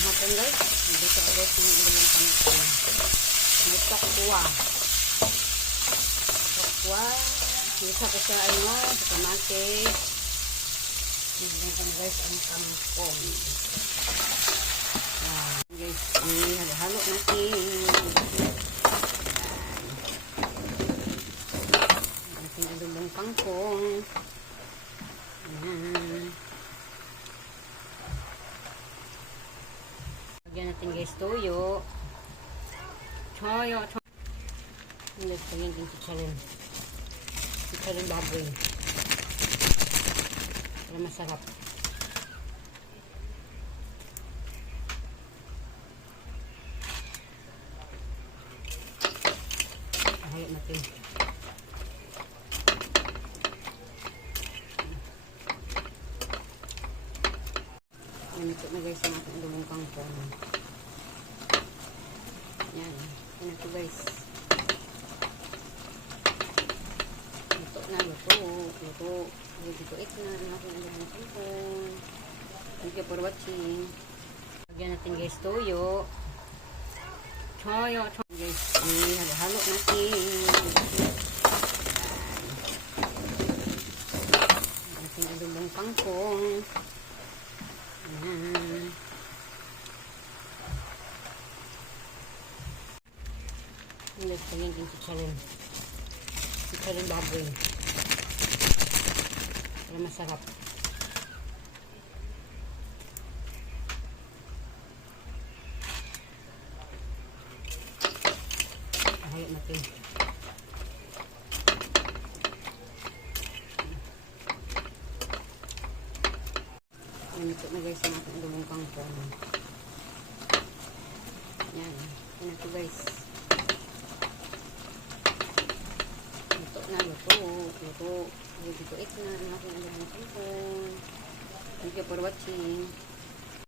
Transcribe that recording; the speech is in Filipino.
hapon guys. Dito ko guys yung ilang pangkong. May tokwa. Tokwa. Isa ko sa ano, sa kamatis. Nilagyan guys ang pangkong. Guys, halo natin. Natin ang dulong kangkong. Lagyan natin guys toyo. Toyo. Lagyan din chicharin. Chicharin baboy. Para masarap. Halo natin. Ito na guys ang ating lumong kangkong. Yan. Yan ito guys. Luto na. Luto. Luto na ang ating lumong kangkong. Thank you for watching. Lagyan natin guys toyo. Toyo. Guys, halo natin. Ating lumong kangkong. Lagyan din chicharin. Chicharin baboy. Para masarap. Halo natin. Ito na guys ang ating lumong kangkong. Yan. Yan ito guys. Luto na. Luto na ang ating lumong kangkong. Thank you for watching.